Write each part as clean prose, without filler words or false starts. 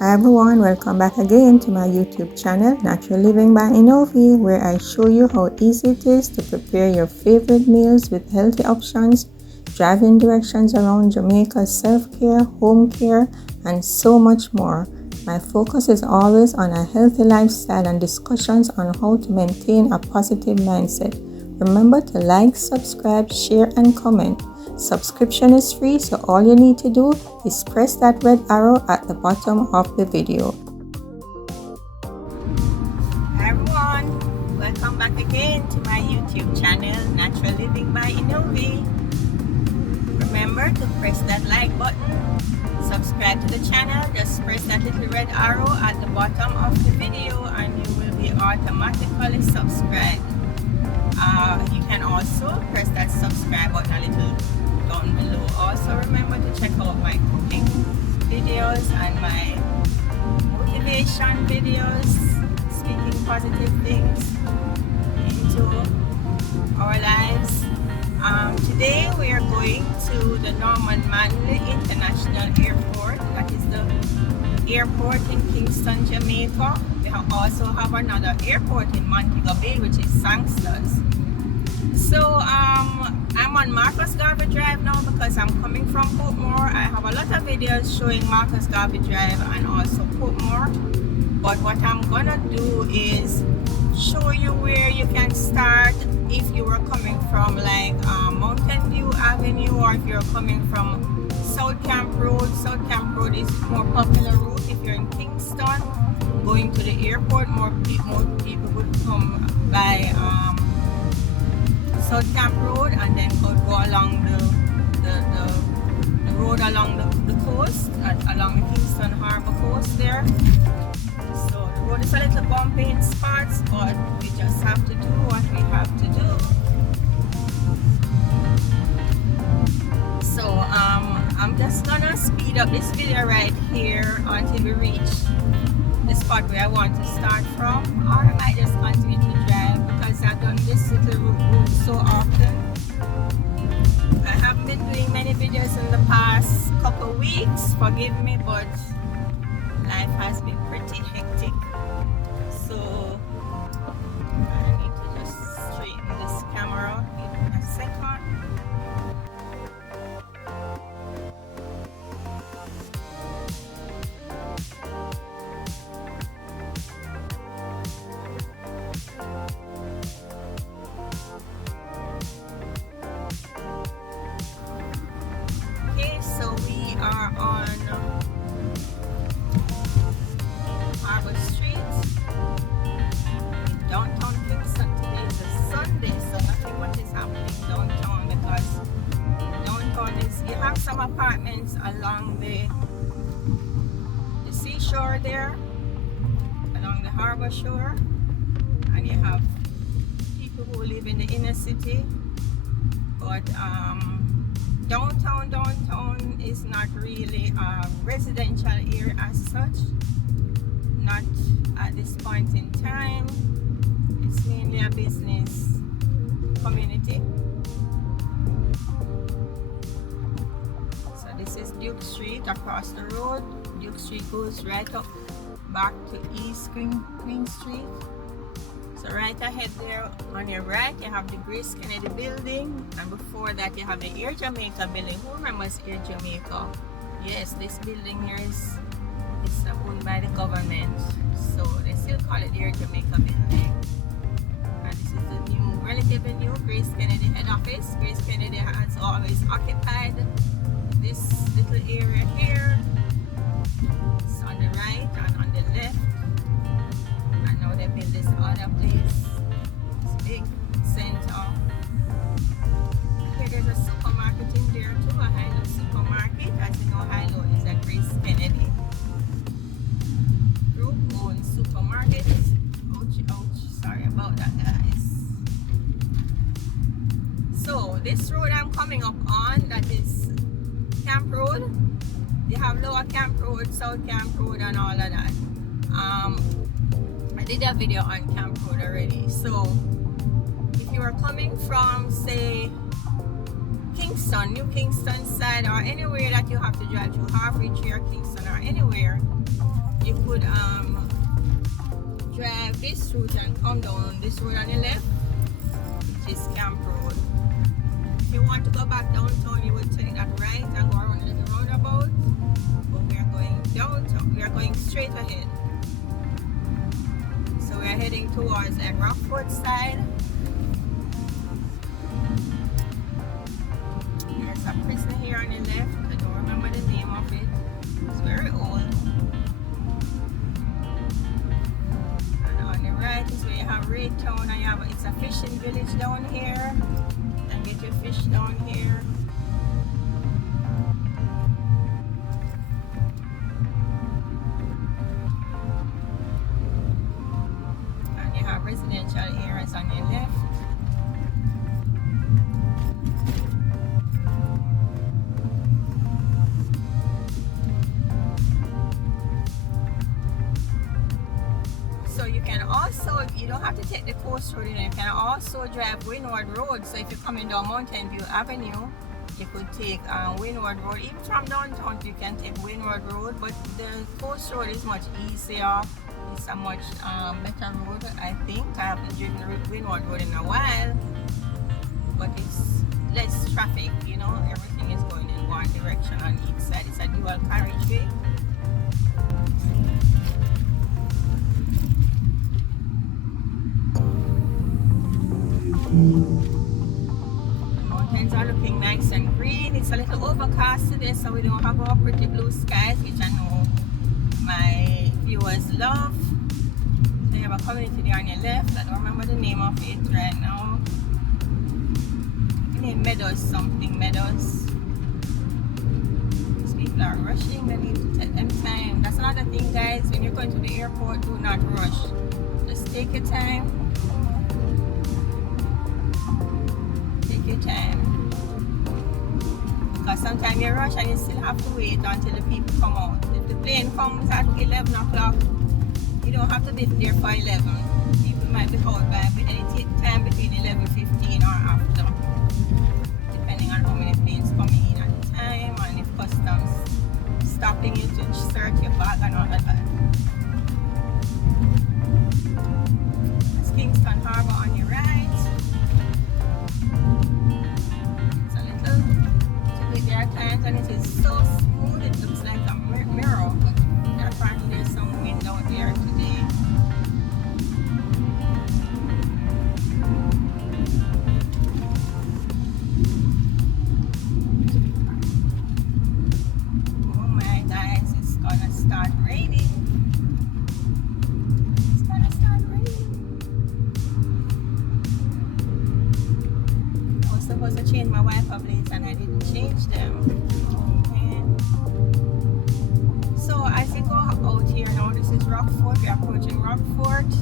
Hi everyone, welcome back again to my YouTube channel, Natural Living by Enovi, where I show you how easy it is to prepare your favorite meals with healthy options, driving directions around Jamaica, self-care, home care, and so much more. My focus is always on a healthy lifestyle and discussions on how to maintain a positive mindset. Remember to like, subscribe, share, and comment. Subscription is free, so all you need to do is press that red arrow at the bottom of the video. Hi everyone, welcome back again to my YouTube channel, Natural Living by Enovi. Remember to press that like button, subscribe to the channel, just press that little red arrow at the bottom of the video and you will be automatically subscribed. You can also press that subscribe button a little down below. Also remember to check out my cooking videos and my motivation videos, speaking positive things into our lives. Today we are going to the Manley International Airport. That is the airport in Kingston, Jamaica. We also have another airport in Montego Bay, which is Palisadoes. So I'm on Marcus Garvey Drive now because I'm coming from Portmore. I have a lot of videos showing Marcus Garvey Drive and also Portmore. But what I'm gonna do is show you where you can start if you were coming from like Mountain View Avenue, or if you're coming from South Camp Road. South Camp Road is more popular route. If you're in Kingston, going to the airport, more people would come by South Camp Road and then go along the road along the coast, along the Kingston Harbour coast there. So the road is a little bumpy in spots, but we just have to do what we have to do. So I'm just gonna speed up this video right here until we reach the spot where I want to start from, or I might just continue to drive because I've done this little route so often. I haven't been doing many videos in the past couple weeks, forgive me, but life has been pretty hectic. So I need to just straighten this camera in a second. So we are on Harbour Street in downtown Kingston. Today is a Sunday, so nothing much is happening downtown because downtown is, you have some apartments along the seashore there, along the harbour shore, and you have people who live in the inner city, but downtown is not really a residential area as such, not at this point in time. It's mainly a business community. So this is Duke Street across the road. Duke Street goes right up back to East Queen Street. So right ahead there on your right you have the Grace Kennedy building, and before that you have the Air Jamaica building. Who remembers Air Jamaica? Yes, this building here is owned by the government, so they still call it the Air Jamaica building. And this is the new, relatively new Grace Kennedy head office. Grace Kennedy has always occupied this little area here. It's on the right and on the left. And now they build this other place. It's big center. Here there's a supermarket in there too, a Hilo supermarket. As you know, Hilo is a Grace Kennedy group owned supermarket. Ouch, sorry about that guys. So this road I'm coming up on, that is Camp Road. You have Lower Camp Road, South Camp Road and all of that. I did a video on Camp Road already. So if you are coming from, say, Kingston, New Kingston side, or anywhere that you have to drive to, Half Reach or Kingston or anywhere, you could drive this route and come down this road on the left, which is Camp Road. If you want to go back downtown, you would take that right and go around a little roundabout. But we are going downtown. We are going straight ahead. So we are heading towards the Rockford side. There's a prison here on the left. I don't remember the name of it. It's very old. Right is where you have Raytown and you have it's a fishing village down here. And get your fish down here. And you have residential areas on your left. So you can also, you don't have to take the coast road, you can also drive Windward Road. So if you're coming down Mountain View Avenue, you could take Windward Road. Even from downtown, you can take Windward Road, but the coast road is much easier. It's a much better road, I think. I haven't driven Windward Road in a while, but it's less traffic, you know, everything is going in one direction on each side. It's a dual carriageway. The mountains are looking nice and green. It's a little overcast today, so we don't have our pretty blue skies, which I know my viewers love. So you have a community there on your left. I don't remember the name of it right now. Meadows something, Meadows. These people are rushing, they need to take them time. That's another thing, guys. When you're going to the airport, do not rush. Just take your time. Your time, because sometimes you rush and you still have to wait until the people come out. If the plane comes at 11 o'clock, you don't have to be there for 11. People might be out by any time between 11:15 or after, depending on how many planes coming in at the time and if customs stopping you to search your bag and all of that. That's Kingston Harbour on your right. There are times and it is so smooth, it looks like a mirror, but apparently there's some wind out there today. Oh my guys, it's gonna start raining. It's gonna start raining. I was supposed to change my wiper blades and I didn't change them. Okay. So as you go out here now, this is Rockford. We're approaching Rockford.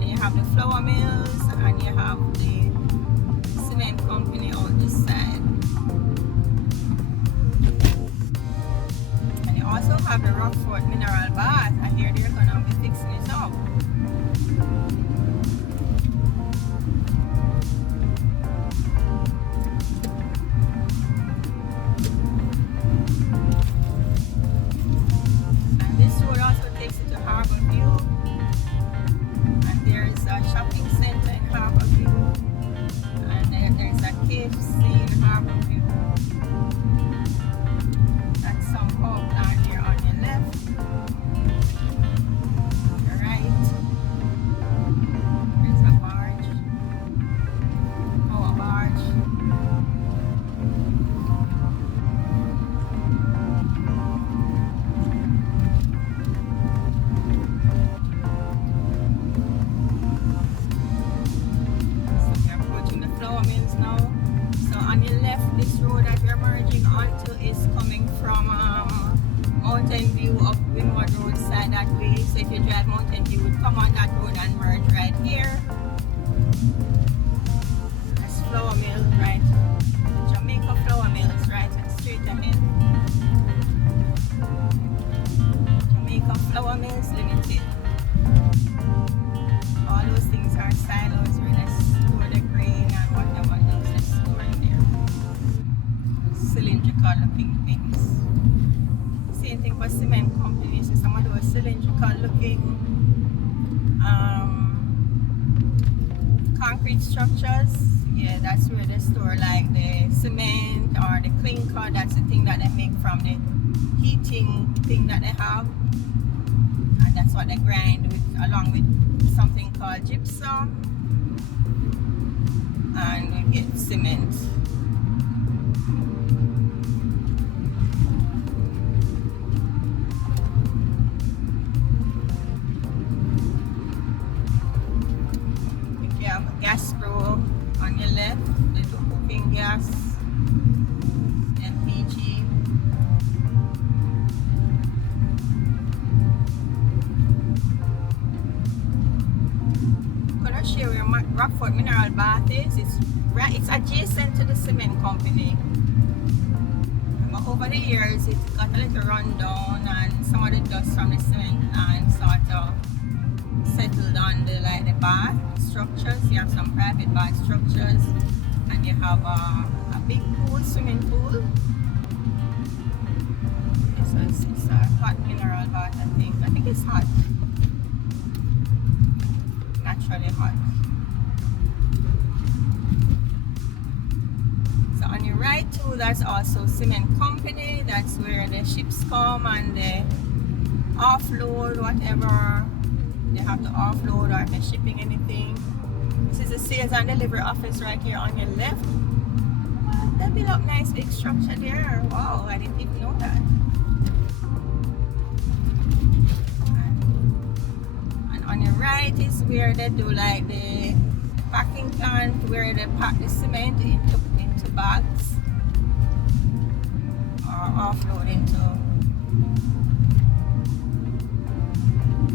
And you have the flour mills and you have the cement company out this side. And you also have the Rockford mineral bath. I hear they're gonna be fixing it up. Mountain View up Windward Road side that way. So if you drive Mountain View, you would come on that road and merge right here. That's flour mill, right? Jamaica flour mills, right? Straight ahead. Jamaica Flour Mills Limited. All those things are silos where they store the grain and whatever else they store in there. Cylindrical looking things. Same thing for cement companies. cylindrical looking concrete structures. Yeah, that's where they store like the cement or the clinker. That's the thing that they make from the heating thing that they have, and that's what they grind with, along with something called gypsum, and we get cement. If you have a gas stove on your left, they do cooking gas, LPG. I'm gonna show you where Rockford Mineral Bath is. It's adjacent to the cement company. But over the years, it got a little run down, and some of the dust from the cement and sort of settled on the bath structures. You have some private bath structures, and you have a big pool, swimming pool. It's a hot mineral bath, I think. I think it's hot. Naturally hot. So on your right too, that's also cement company. That's where the ships come and they offload whatever they have to offload, or if they're shipping anything. This is the sales and delivery office right here on your left. They built up nice big structure there. Wow, I didn't even know that. And on your right is where they do like the packing plant, where they pack the cement into bags or offload into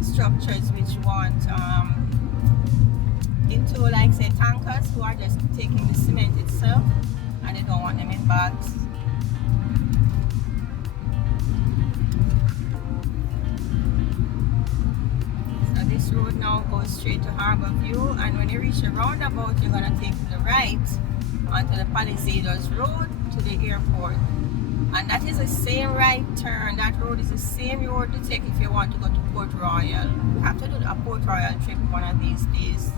structures which want into, like, say, tankers who are just taking the cement itself and they don't want them in bags. So this road now goes straight to Harbour View, and when you reach the roundabout, you're gonna take the right onto the Palisadoes Road to the airport. And that is the same right turn. That road is the same road to take if you want to go to Port Royal. You have to do a Port Royal trip one of these days.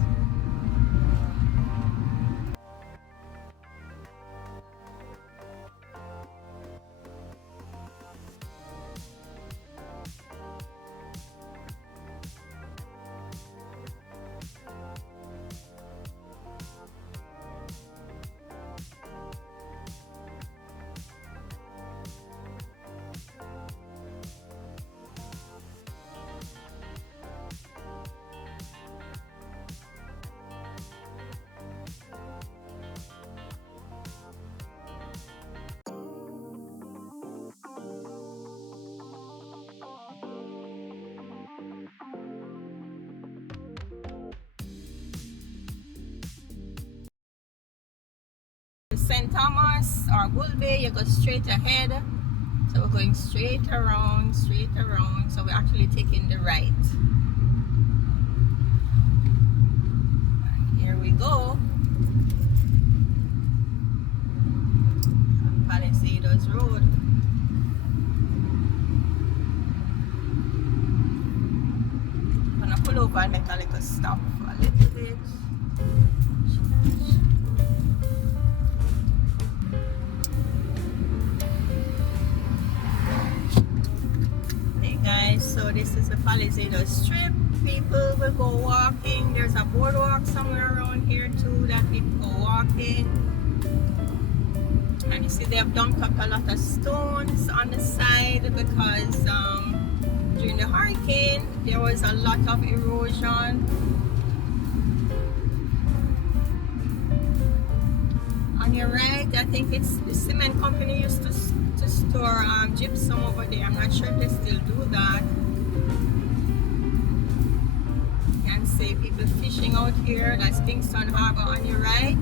St. Thomas or Bull Bay, you go straight ahead. So we're going straight around, so we're actually taking the right. And here we go. Palisadoes Road. I'm gonna pull over and make a little stop for a little bit. So this is the Palisadoes Strip. People will go walking. There's a boardwalk somewhere around here too that people go walking. And you see they have dumped up a lot of stones on the side because during the hurricane there was a lot of erosion. On your right, I think it's the cement company used to store gypsum over there. I'm not sure if they still do that. You can see people fishing out here. That's Kingston Harbor on your right.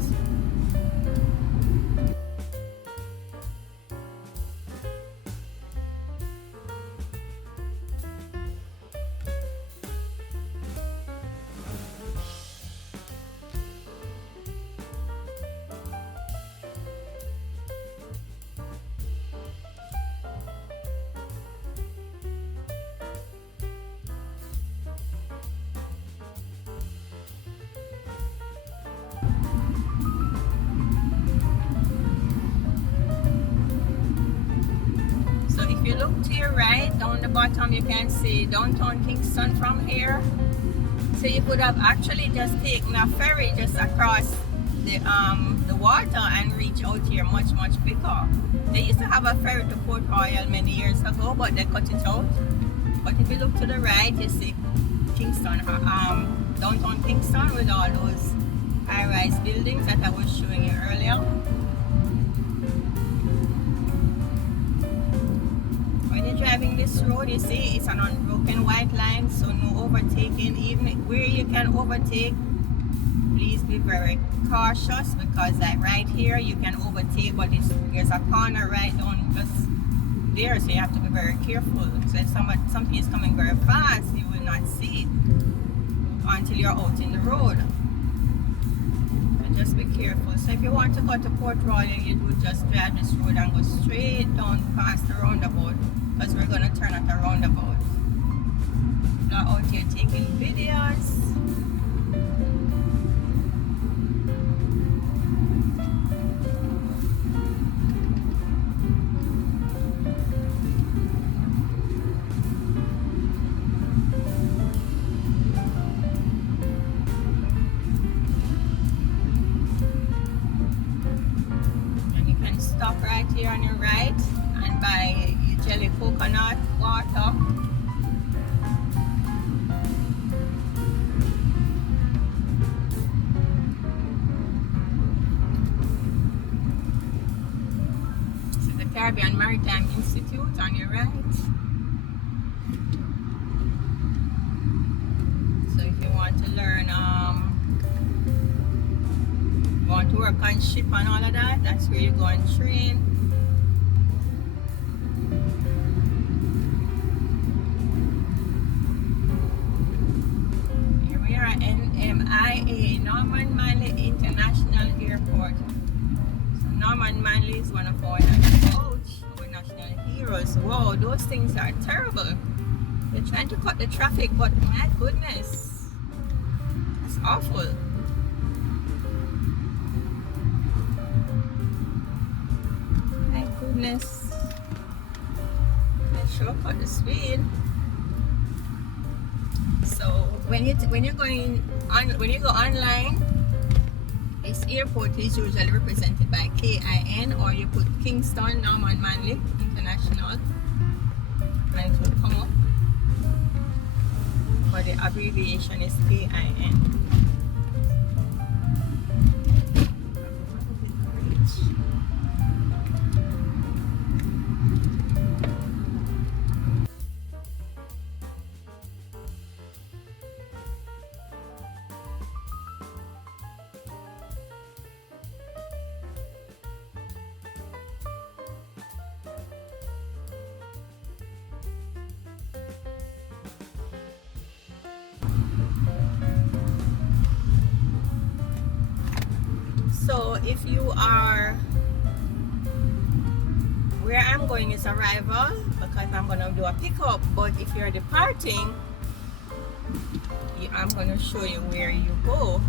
your right, down the bottom, you can see downtown Kingston from here. So you could have actually just taken a ferry just across the water and reach out here much quicker. They used to have a ferry to Port Royal many years ago, but they cut it out. But if you look to the right, you see Kingston, downtown Kingston with all those high-rise buildings that I was showing you earlier. When you're driving this road, you see it's an unbroken white line, so no overtaking. Even where you can overtake, please be very cautious, because like right here you can overtake, but there's a corner right down just there, so you have to be very careful. So if something is coming very fast, you will not see it until you're out in the road. And just be careful. So if you want to go to Port Royal, you would just drive this road and go straight down past the roundabout, because we're going to turn at the roundabout. Now out here taking videos. Stop right here on your right and buy your jelly coconut water. This is the Caribbean Maritime Institute on your right. So if you want to learn want to work on ship and all of that, that's where you go and train. Here we are at NMIA, Norman Manley International Airport. So Norman Manley is one of our national heroes. Wow, those things are terrible. They're trying to cut the traffic, but my goodness, that's awful. Goodness, let's shortcut the speed. So when you go online, this airport is usually represented by KIN, or you put Kingston Norman Manley International and it will come up, but the abbreviation is KIN. So if you are, where I'm going is arrival, because I'm going to do a pickup, but if you're departing, I'm going to show you where you go.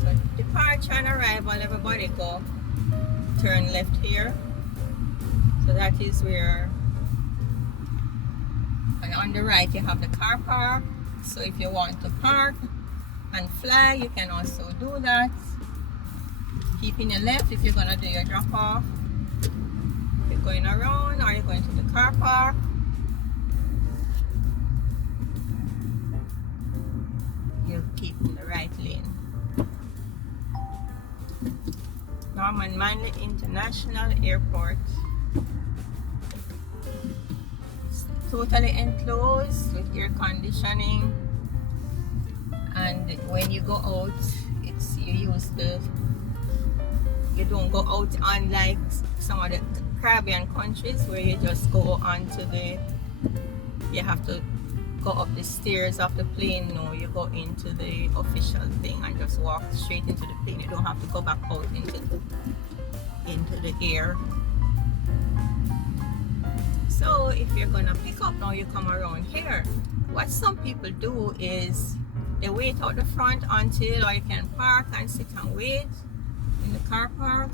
So departure and arrival, everybody go turn left here. So that is where, and on the right you have the car park. So if you want to park and fly, you can also do that. Keep in your left if you're gonna do your drop off. If you're going around or you're going to the car park, you keep in the right lane. Norman Manley International Airport. It's totally enclosed with air conditioning. And when you go out, you don't go out unlike some of the Caribbean countries where you just go onto you have to go up the stairs of the plane. No, you go into the official thing and just walk straight into the plane. You don't have to go back out into the air. So if you're gonna pick up now, you come around here. What some people do is they wait out the front until, or you can park and sit and wait in the car park.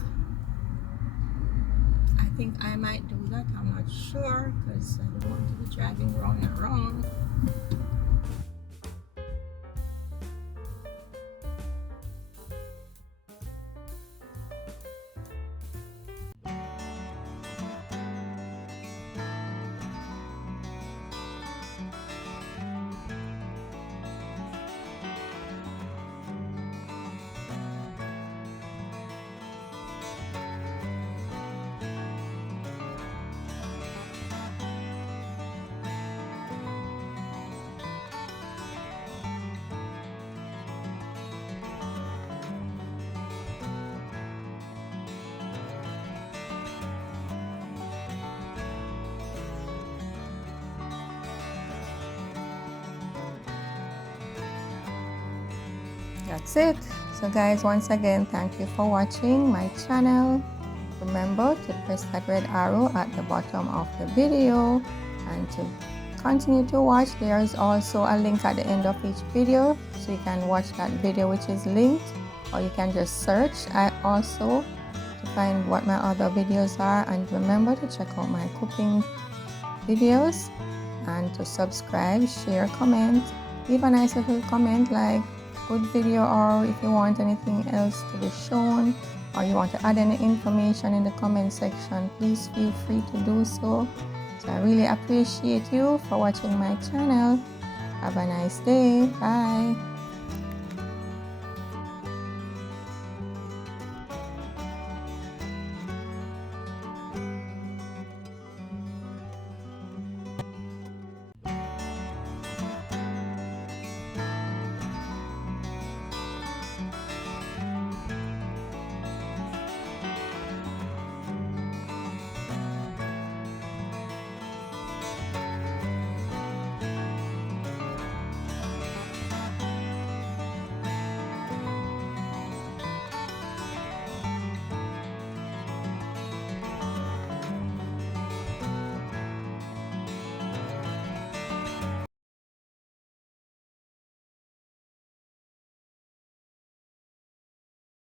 I think I might do that. I'm not sure because I don't want to be driving round and round. That's it. So guys, once again, thank you for watching my channel. Remember to press that red arrow at the bottom of the video, and to continue to watch, there is also a link at the end of each video, so you can watch that video which is linked, or you can just search also to find what my other videos are. And remember to check out my cooking videos, and to subscribe, share, comment, leave a nice little comment like good video, or if you want anything else to be shown, or you want to add any information in the comment section, please feel free to do so. So I really appreciate you for watching my channel. Have a nice day. Bye.